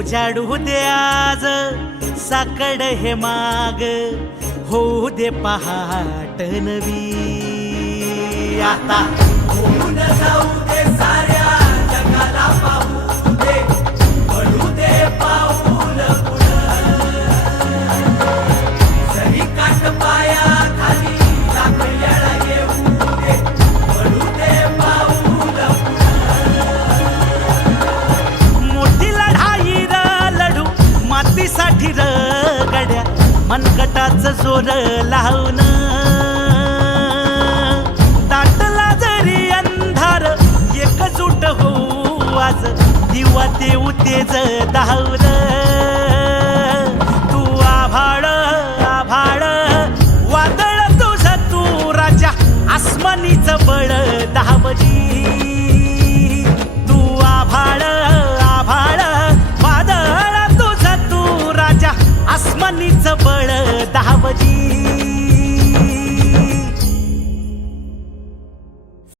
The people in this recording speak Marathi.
उजाडू दे आज साकड हे माग होऊ दे पहाट नवी. आता जाऊ मनगटाच जोर लावून दाटला जरी अंधार एकजूट होऊ आज. दिवा देऊ तेज धावलं बळ दावली